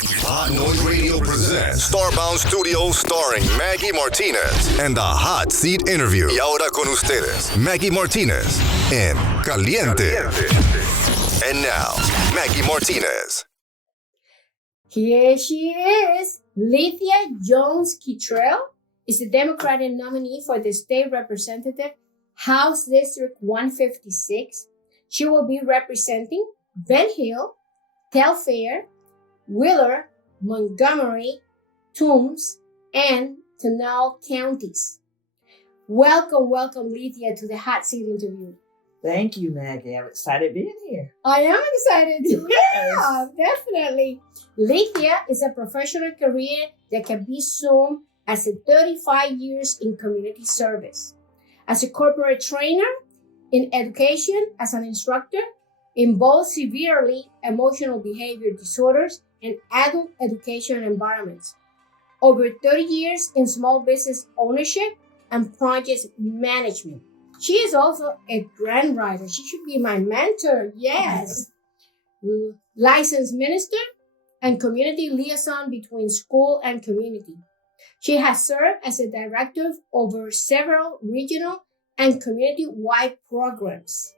Hot Noise Radio presents Starbound Studios starring Maggy Martinez and the Hot Seat Interview. Y ahora con ustedes, Maggy Martinez en Caliente. And now, Maggy Martinez. Here she is. Lethia Jones-Kittrell is the Democratic nominee for the state representative, House District 156. She will be representing Ben Hill, Telfair, Wheeler, Montgomery, Toombs, and Pinal counties. Welcome, Lethia, to the Hot Seat Interview. Thank you, Maggie. I'm excited being here. I am excited. Yes. Yeah, definitely. Lethia is a professional career that can be summed as a 35 years in community service. As a corporate trainer, in education, as an instructor, in both severely emotional behavior disorders and adult education environments. Over 30 years in small business ownership and project management. She is also a grant writer. She should be my mentor. Yes. Licensed minister and community liaison between school and community. She has served as a director over several regional and community-wide programs.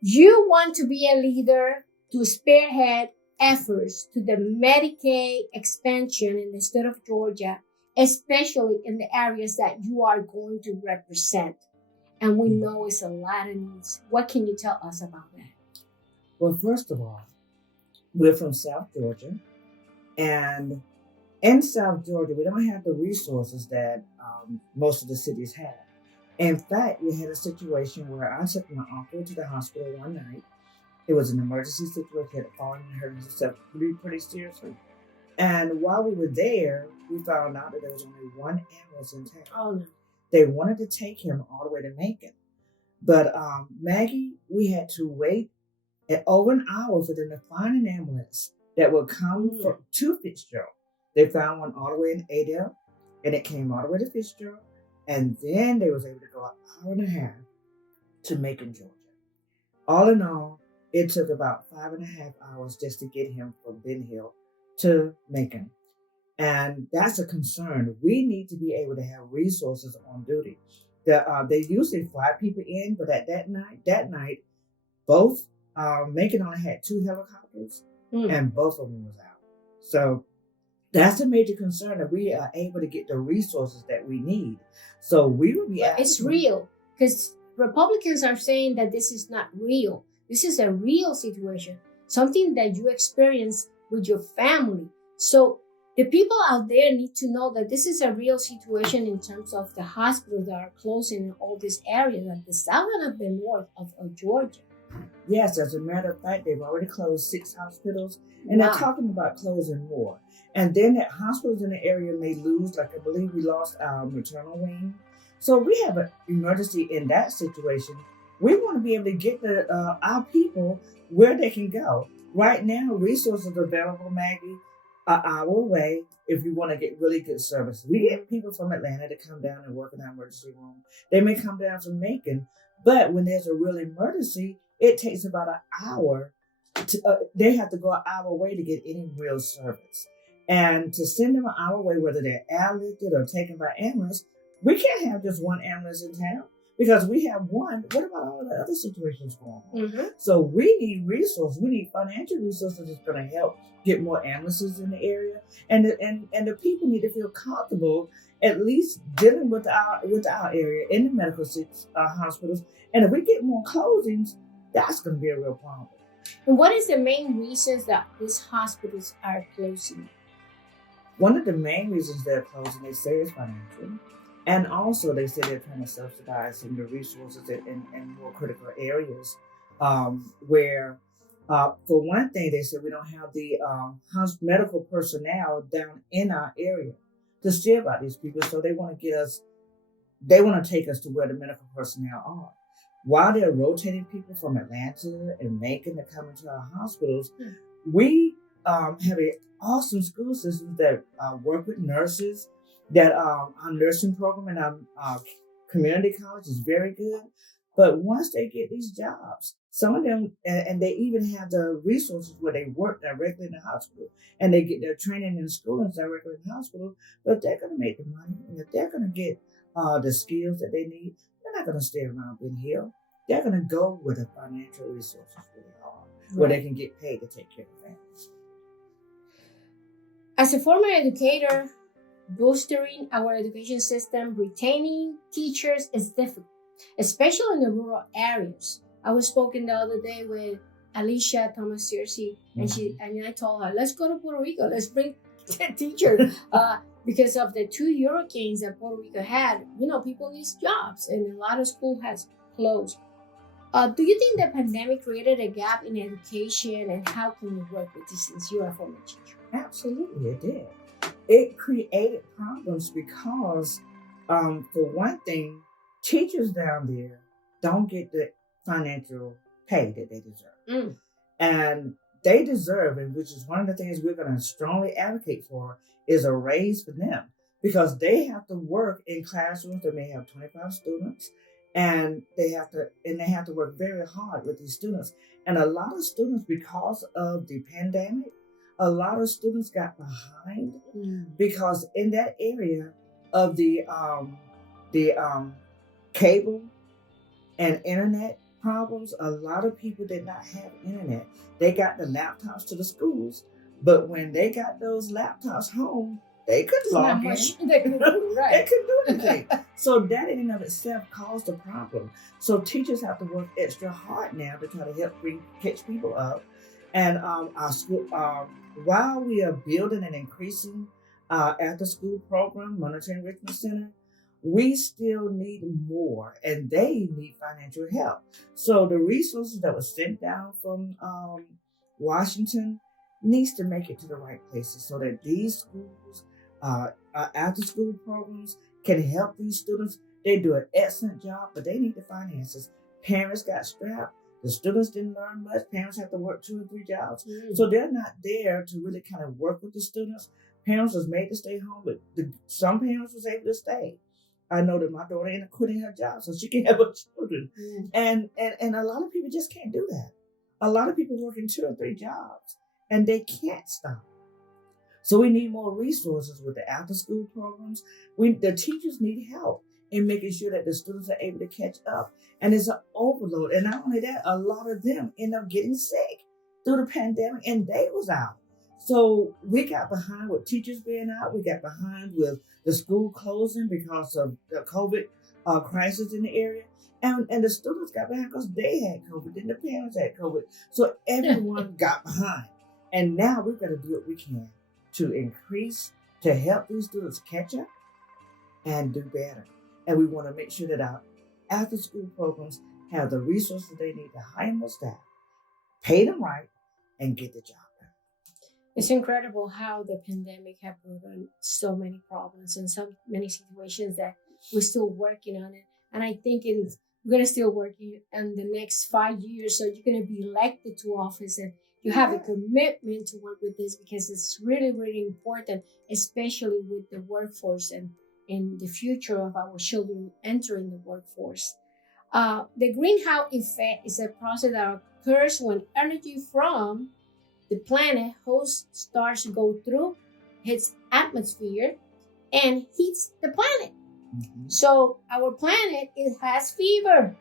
You want to be a leader to spearhead efforts to the Medicaid expansion in the state of Georgia, especially in the areas that you are going to represent. And we know it's a lot of needs. What can you tell us about that? Well, first of all, we're from South Georgia. And in South Georgia, we don't have the resources that most of the cities have. In fact, we had a situation where I took my uncle to the hospital one night. It was an emergency situation. He had fallen and hurt himself pretty seriously. And while we were there, we found out that there was only one ambulance in town. Oh, no. They wanted to take him all the way to Macon. But Maggie, we had to wait over an hour for them to find an ambulance that would come to Fitzgerald. They found one all the way in Adel, and it came all the way to Fitzgerald. And then they was able to go an hour and a half to Macon, Georgia. All in all, it took about 5.5 hours just to get him from Ben Hill to Macon. And that's a concern. We need to be able to have resources on duty. They usually fly people in, but at that night, both Macon only had 2 helicopters, and both of them was out. So that's a major concern, that we are able to get the resources that we need. So we will be asking. It's real, because Republicans are saying that this is not real. This is a real situation, something that you experience with your family. So the people out there need to know that this is a real situation in terms of the hospitals that are closing in all these areas, like the south and the north of Georgia. Yes, as a matter of fact, they've already closed 6 hospitals, and they're talking about closing more. And then that hospitals in the area may lose, like I believe we lost our maternal wing. So we have an emergency in that situation. We want to be able to get our people where they can go. Right now, resources are available, Maggie, an hour away if you want to get really good service. We get people from Atlanta to come down and work in our emergency room. They may come down from Macon, but when there's a real emergency, it takes about an hour. They have to go an hour away to get any real service. And to send them an hour away, whether they're airlifted or taken by ambulance, we can't have just one ambulance in town because we have one. What about all the other situations going on? Mm-hmm. So we need resources. We need financial resources that's going to help get more ambulances in the area. And the people need to feel comfortable at least dealing with our area in the medical hospitals. And if we get more closings, that's going to be a real problem. And what is the main reasons that these hospitals are closing? One of the main reasons they're closing, they say, is financial. And also, they say they're trying to subsidize some of the resources in more critical areas where, for one thing, they said we don't have the medical personnel down in our area to see about these people. So they want to take us to where the medical personnel are. While they're rotating people from Atlanta and Macon to come into our hospitals, we have an awesome school system that work with nurses, that our nursing program in our community college is very good. But once they get these jobs, some of them, and they even have the resources where they work directly in the hospital, and they get their training in school and directly in the hospital, but they're going to make the money, and if they're going to get the skills that they need, they're not going to stay around Ben Hill. They're going to go where the financial resources really are, where they can get paid to take care of families. As a former educator, bolstering our education system, retaining teachers is difficult, especially in the rural areas. I was speaking the other day with Alicia Thomas Searcy, and I told her, let's go to Puerto Rico, let's bring a teacher. Because of the 2 hurricanes that Puerto Rico had, people need jobs, and a lot of school has closed. Do you think the pandemic created a gap in education, and how can we work with this since you're a former teacher? Absolutely, it did. It created problems because, for one thing, teachers down there don't get the financial pay that they deserve. And they deserve, and which is one of the things we're going to strongly advocate for, is a raise for them, because they have to work in classrooms that may have 25 students, and they have to work very hard with these students. And a lot of students, because of the pandemic, a lot of students got behind because in that area of the cable and internet problems, a lot of people did not have internet. They got the laptops to the schools, but when they got those laptops home, they couldn't log in. They couldn't do, right. They couldn't do anything. So that in and of itself caused a problem. So teachers have to work extra hard now to try to help catch people up. And our school, while we are building and increasing after-school program, Monitoring Enrichment Center, we still need more, and they need financial help. So the resources that were sent down from Washington needs to make it to the right places so that these schools, after-school programs can help these students. They do an excellent job, but they need the finances. Parents got strapped. The students didn't learn much. Parents have to work 2 or 3 jobs. So they're not there to really kind of work with the students. Parents was made to stay home, but some parents was able to stay. I know that my daughter ended up quitting her job so she can have her children. And a lot of people just can't do that. A lot of people working 2 or 3 jobs, and they can't stop. So we need more resources with the after-school programs. The teachers need help in making sure that the students are able to catch up. And it's an overload. And not only that, a lot of them end up getting sick through the pandemic, and they was out. So we got behind with teachers being out. We got behind with the school closing because of the COVID crisis in the area. And the students got behind because they had COVID, and the parents had COVID. So everyone got behind. And now we've got to do what we can to help these students catch up and do better. And we want to make sure that our after-school programs have the resources they need to hire more staff, pay them right, and get the job done. It's incredible how the pandemic has brought on so many problems and so many situations that we're still working on it. And I think we're going to still working in the next 5 years. So you're going to be elected to office, and you have a commitment to work with this because it's really, really important, especially with the workforce and in the future of our children entering the workforce. The greenhouse effect is a process that occurs when energy from the planet host stars go through its atmosphere and heats the planet. So our planet, it has fever.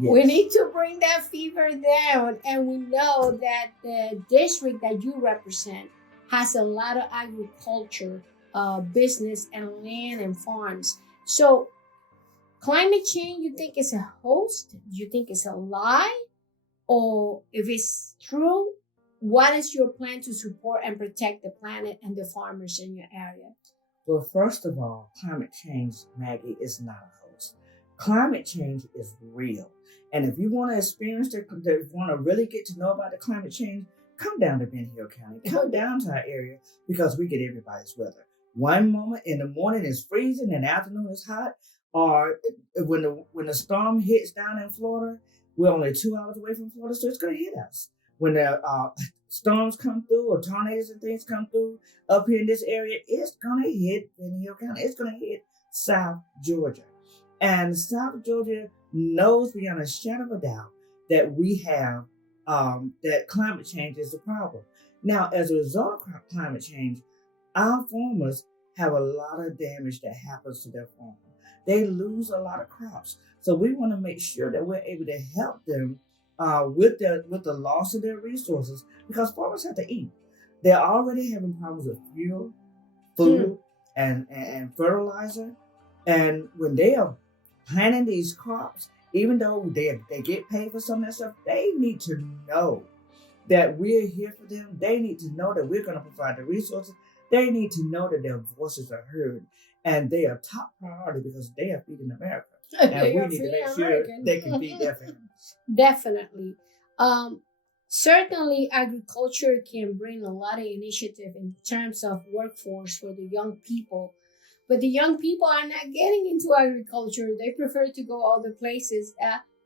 Yes. We need to bring that fever down. And we know that the district that you represent has a lot of agriculture, business and land and farms. So climate change, you think is a host? Do you think it's a lie? Or if it's true, what is your plan to support and protect the planet and the farmers in your area? Well, first of all, climate change, Maggie, is not a hoax. Climate change is real. And if you want to experience it, want to really get to know about the climate change, come down to Ben Hill County. Come down to our area because we get everybody's weather. One moment in the morning is freezing, in the afternoon is hot. Or when the storm hits down in Florida, we're only 2 hours away from Florida, so it's going to hit us. When the storms come through or tornadoes and things come through up here in this area, it's going to hit Ben Hill County. It's going to hit South Georgia. And South Georgia, knows beyond a shadow of a doubt that we have that climate change is the problem. Now, as a result of climate change, our farmers have a lot of damage that happens to their farm. They lose a lot of crops. So we want to make sure that we're able to help them with the loss of their resources, because farmers have to eat. They're already having problems with fuel, food, and fertilizer. And when they are planting these crops, even though they get paid for some of that stuff, they need to know that we're here for them. They need to know that we're going to provide the resources. They need to know that their voices are heard, and they are top priority because they are feeding America. And we need to make sure they can feed their families. Definitely. Certainly, agriculture can bring a lot of initiative in terms of workforce for the young people. But the young people are not getting into agriculture. They prefer to go other places.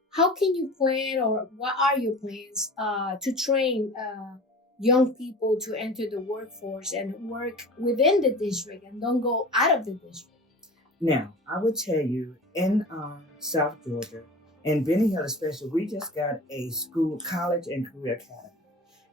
How can you plan, or what are your plans to train young people to enter the workforce and work within the district and don't go out of the district? Now, I would tell you, in South Georgia, in Benny Hill especially, we just got a school, college and career academy.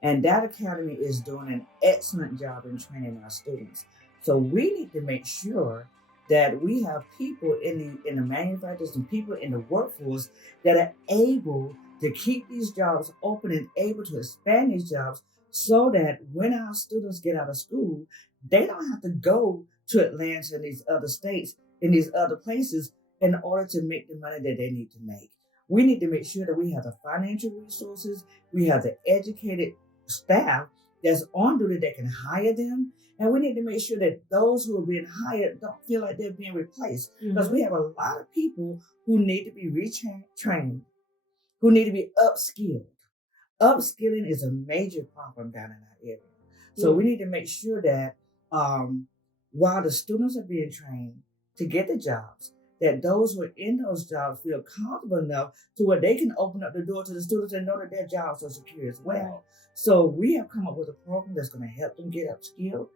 And that academy is doing an excellent job in training our students. So we need to make sure that we have people in the manufacturers and people in the workforce that are able to keep these jobs open and able to expand these jobs, so that when our students get out of school, they don't have to go to Atlanta and these other states, in these other places, in order to make the money that they need to make. We need to make sure that we have the financial resources, we have the educated staff that's on duty that can hire them, and we need to make sure that those who are being hired don't feel like they're being replaced, because we have a lot of people who need to be retrained, who need to be upskilled. Upskilling is a major problem down in our area. So we need to make sure that while the students are being trained to get the jobs, that those who are in those jobs feel comfortable enough to where they can open up the door to the students and know that their jobs are secure as well. Right. So we have come up with a program that's going to help them get upskilled.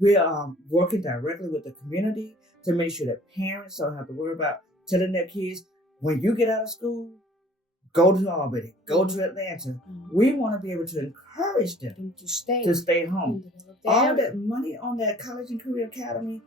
We're working directly with the community to make sure that parents don't have to worry about telling their kids, when you get out of school, go to Albany, go to Atlanta. We want to be able to encourage them to stay home. All that money on that college and career academy,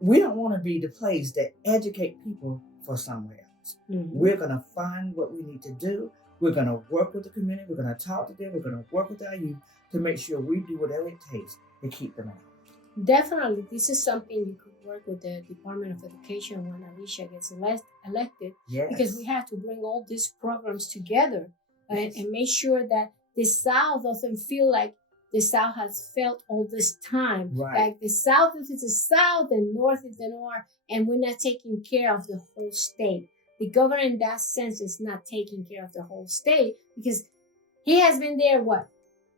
we don't want to be the place that educate people for somewhere else. We're going to find what we need to do. We're going to work with the community. We're going to talk to them. We're going to work with our youth to make sure we do whatever it takes to keep them out. Definitely, this is something you could work with the Department of Education when Alicia gets elected. Yes. Because we have to bring all these programs together and make sure that the South doesn't feel like the South has felt all this time. Right. Like the South is the South and North is the North, and we're not taking care of the whole state. The governor in that sense is not taking care of the whole state, because he has been there,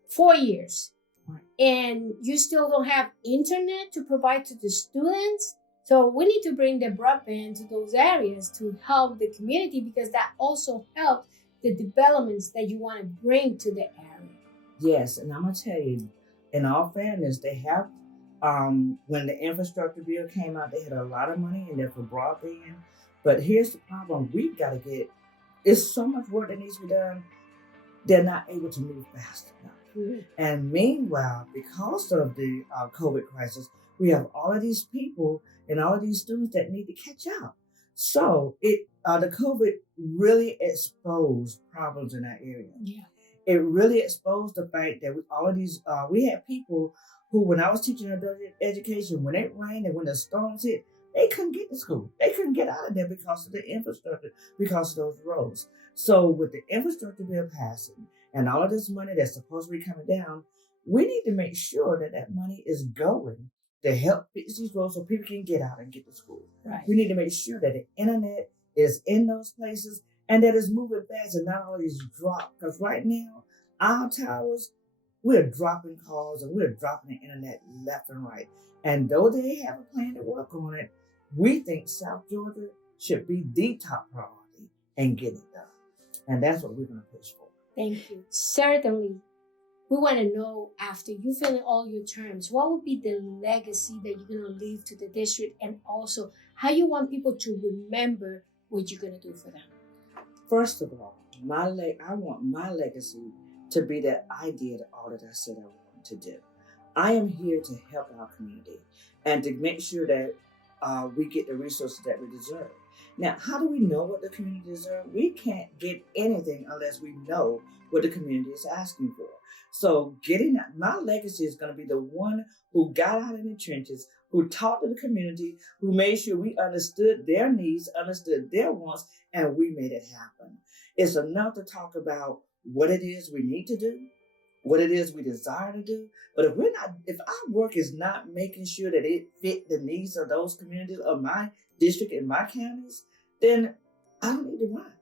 4 years? Right. And you still don't have internet to provide to the students. So we need to bring the broadband to those areas to help the community, because that also helps the developments that you want to bring to the area. Yes, and I'm going to tell you, in all fairness, they have, when the infrastructure bill came out, they had a lot of money in there for broadband. But here's the problem. We've got to get, it's so much work that needs to be done. They're not able to move fast enough. And meanwhile, because of the COVID crisis, we have all of these people and all of these students that need to catch up. So the COVID really exposed problems in that area. Yeah. It really exposed the fact that we had people who, when I was teaching adult education, when it rained and when the storms hit, they couldn't get to school. They couldn't get out of there because of the infrastructure, because of those roads. So with the infrastructure bill passing and all of this money that's supposed to be coming down, we need to make sure that that money is going to help fix these roads so people can get out and get to school. Right. We need to make sure that the internet is in those places and that it's moving fast and not always drop. Because right now, our towers, we're dropping calls and we're dropping the internet left and right. And though they have a plan to work on it, we think South Georgia should be the top priority and get it done. And that's what we're going to push for. Thank you. Certainly, we want to know, after you fill in all your terms, what would be the legacy that you're going to leave to the district, and also how you want people to remember what you're going to do for them? First of all, I want my legacy to be that I did all that I said I wanted to do. I am here to help our community and to make sure that we get the resources that we deserve. Now, how do we know what the community deserves? We can't get anything unless we know what the community is asking for. So my legacy is going to be the one who got out in the trenches, who talked to the community, who made sure we understood their needs, understood their wants, and we made it happen. It's enough to talk about what it is we need to do, what it is we desire to do. But if our work is not making sure that it fit the needs of those communities of my district and my counties, then I don't need to run.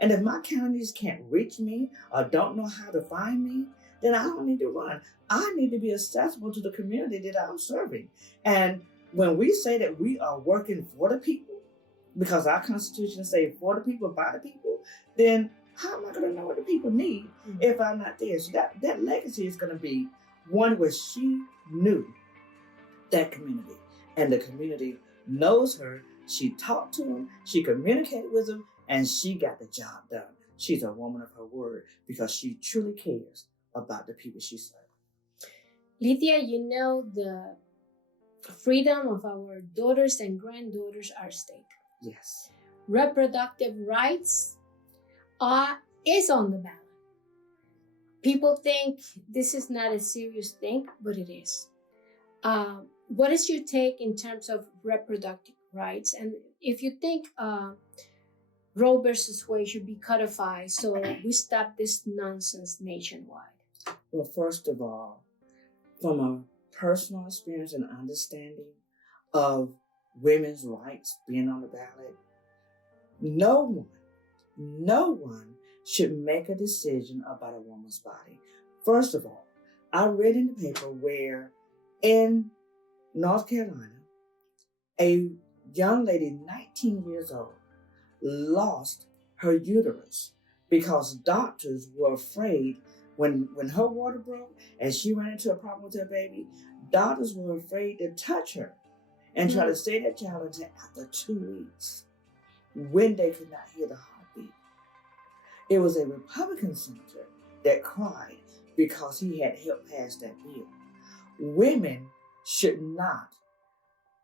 And if my counties can't reach me or don't know how to find me, then I don't need to run. I need to be accessible to the community that I'm serving. And when we say that we are working for the people, because our Constitution says for the people, by the people, then how am I going to know what the people need if I'm not there? So that legacy is going to be one where she knew that community, and the community knows her. She talked to them, she communicated with them, and she got the job done. She's a woman of her word because she truly cares about the people she serves. Lethia, the freedom of our daughters and granddaughters are at stake. Yes. Reproductive rights is on the ballot. People think this is not a serious thing, but it is. What is your take in terms of reproductive rights? And if you think Roe versus Wade should be codified so we stop this nonsense nationwide? Well, first of all, from a personal experience and understanding of women's rights being on the ballot, no one should make a decision about a woman's body. First of all, I read in the paper where in North Carolina, a young lady, 19 years old, lost her uterus because doctors were afraid when her water broke and she ran into a problem with her baby, doctors were afraid to touch her and try to save that child until after 2 weeks when they could not hear the heartbeat. It was a Republican senator that cried because he had helped pass that bill. Women should not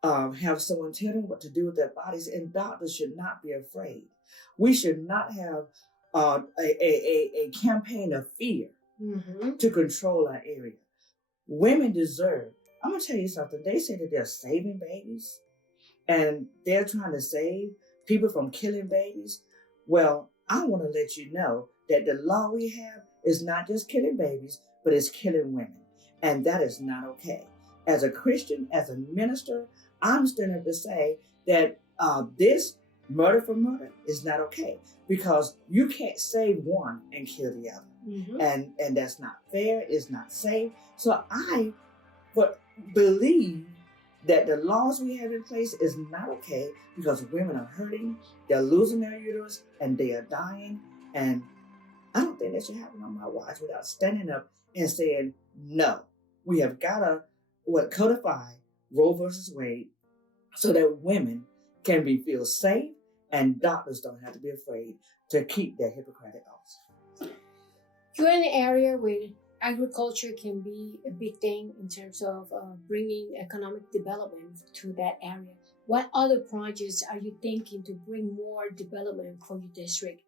have someone tell them what to do with their bodies, and doctors should not be afraid. We should not have a campaign of fear to control our area. Women deserve. I'm going to tell you something. They say that they're saving babies and they're trying to save people from killing babies. Well, I want to let you know that the law we have is not just killing babies, but it's killing women. And that is not okay. As a Christian, as a minister, I'm standing up to say that this murder for murder is not okay, because you can't save one and kill the other. And that's not fair. It's not safe. So I believe that the laws we have in place is not okay, because women are hurting, they're losing their uterus, and they are dying. And I don't think that should happen on my watch without standing up and saying, no, we have got to codify Roe versus Wade so that women can feel safe and doctors don't have to be afraid to keep their Hippocratic oaths. You're in an area where agriculture can be a big thing in terms of bringing economic development to that area. What other projects are you thinking to bring more development for your district?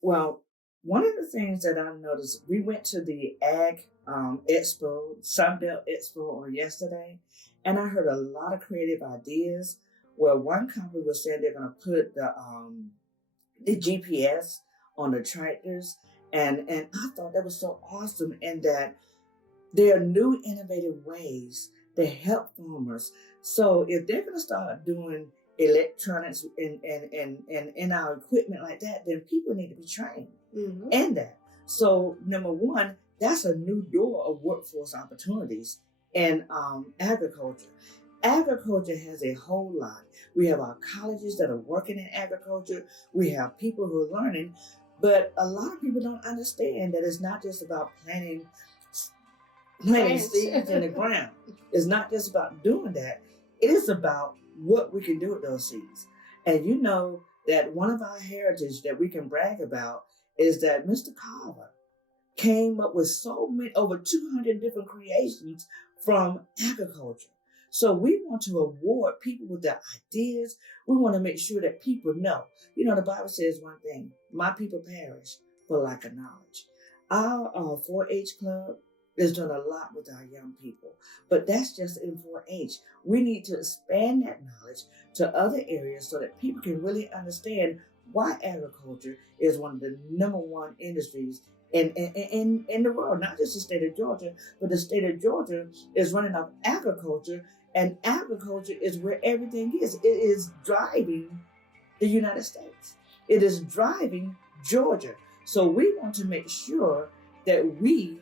Well, one of the things that I noticed, we went to the Ag Expo, Sunbelt Expo on yesterday, and I heard a lot of creative ideas where one company was saying they're going to put the GPS on the tractors. And I thought that was so awesome, in that there are new innovative ways to help farmers. So if they're going to start doing electronics in our equipment like that, then people need to be trained in that. So number one, that's a new door of workforce opportunities in agriculture. Agriculture has a whole lot. We have our colleges that are working in agriculture. We have people who are learning. But a lot of people don't understand that it's not just about planting seeds in the ground. It's not just about doing that. It is about what we can do with those seeds. And you know that one of our heritage that we can brag about is that Mr. Carver came up with so many, over 200 different creations from agriculture. So we want to award people with their ideas. We want to make sure that people know. You know, the Bible says one thing, my people perish for lack of knowledge. Our 4-H club is doing a lot with our young people, but that's just in 4-H. We need to expand that knowledge to other areas so that people can really understand why agriculture is one of the number one industries in the world, not just the state of Georgia, but the state of Georgia is running off agriculture, and agriculture is where everything is. It is driving the United States. It is driving Georgia. So we want to make sure that we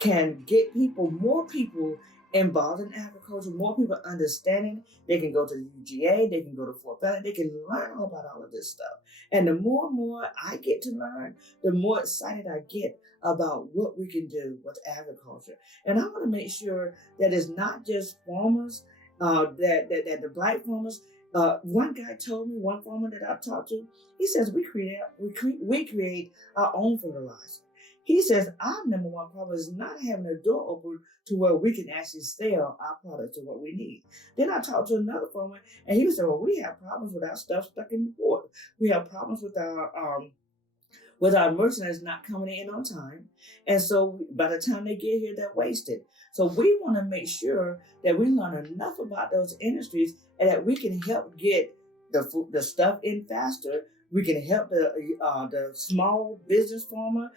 can get more people involved in agriculture, more people understanding. They can go to the UGA, they can go to Fort Valley, they can learn all about all of this stuff. And the more and more I get to learn, the more excited I get about what we can do with agriculture. And I want to make sure that it's not just farmers, that the black farmers. One guy told me, one farmer that I talked to, he says we create our own fertilizer. He says our number one problem is not having a door open to where we can actually sell our products to what we need. Then I talked to another farmer, and he said, well, we have problems with our stuff stuck in the port. We have problems with our merchandise not coming in on time. And so by the time they get here, they're wasted. So we want to make sure that we learn enough about those industries and that we can help get the stuff in faster. We can help the small business farmer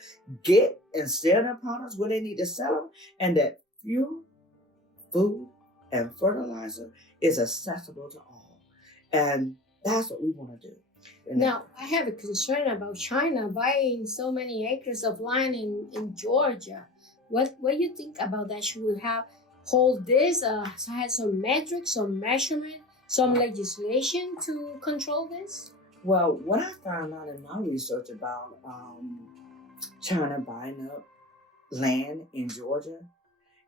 get and sell their products where they need to sell them, and that fuel, food, and fertilizer is accessible to all. And that's what we want to do. Now, I have a concern about China buying so many acres of land in Georgia. What do you think about that? Should we hold this, have some metrics, some measurement, some legislation to control this? Well, what I found out in my research about China buying up land in Georgia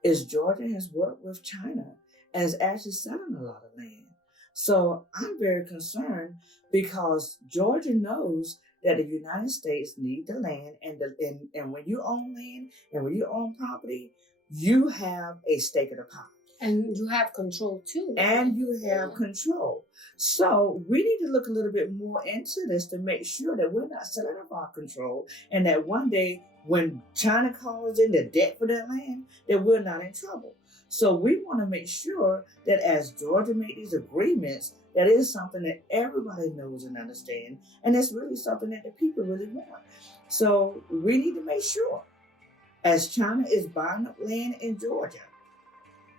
is Georgia has worked with China and is actually selling a lot of land. So I'm very concerned because Georgia knows that the United States need the land, and when you own land and when you own property, you have a stake in the pot. And you have control too. And you have control. So we need to look a little bit more into this to make sure that we're not selling up our control, and that one day when China calls in the debt for that land, that we're not in trouble. So we want to make sure that as Georgia made these agreements, that is something that everybody knows and understands, and it's really something that the people really want. So we need to make sure, as China is buying up land in Georgia,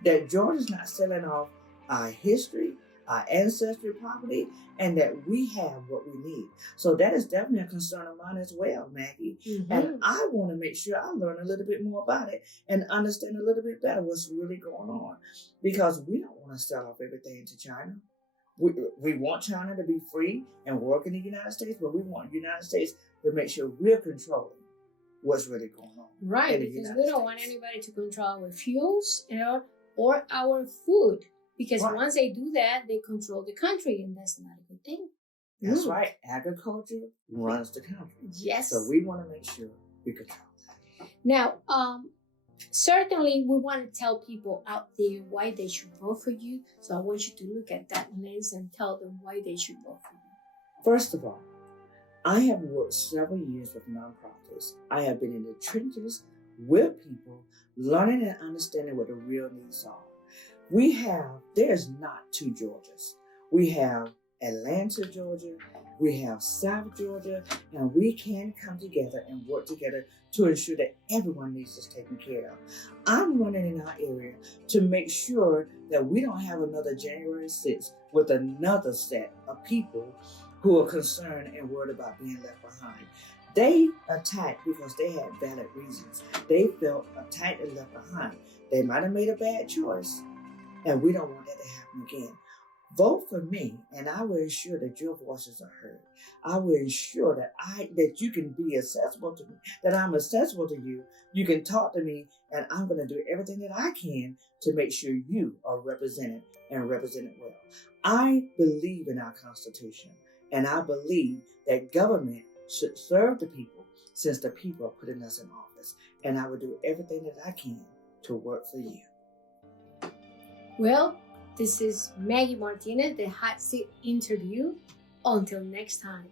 that Georgia's not selling off our history, our ancestry property, and that we have what we need. So that is definitely a concern of mine as well, Maggie. Mm-hmm. And I want to make sure I learn a little bit more about it and understand a little bit better what's really going on, because we don't want to sell off everything to China. We want China to be free and work in the United States, but we want the United States to make sure we're controlling what's really going on. Right, because we don't want anybody to control our fuels, or our food. Because once they do that, they control the country, and that's not a good thing. That's right. Agriculture runs the country. Yes. So we want to make sure we control that. Now, certainly we want to tell people out there why they should vote for you. So I want you to look at that lens and tell them why they should vote for you. First of all, I have worked several years with nonprofits. I have been in the trenches with people, learning and understanding what the real needs are. There's not two Georgias. We have Atlanta, Georgia, we have South Georgia, and we can come together and work together to ensure that everyone needs is taken care of. I'm running in our area to make sure that we don't have another January 6th with another set of people who are concerned and worried about being left behind. They attacked because they had valid reasons. They felt attacked and left behind. They might have made a bad choice, and we don't want that to happen again. Vote for me, and I will ensure that your voices are heard. I will ensure that you can be accessible to me, that I'm accessible to you. You can talk to me, and I'm going to do everything that I can to make sure you are represented and represented well. I believe in our Constitution. And I believe that government should serve the people since the people are putting us in office. And I will do everything that I can to work for you. Well, this is Maggy Martinez, the Hot Seat interview. Until next time.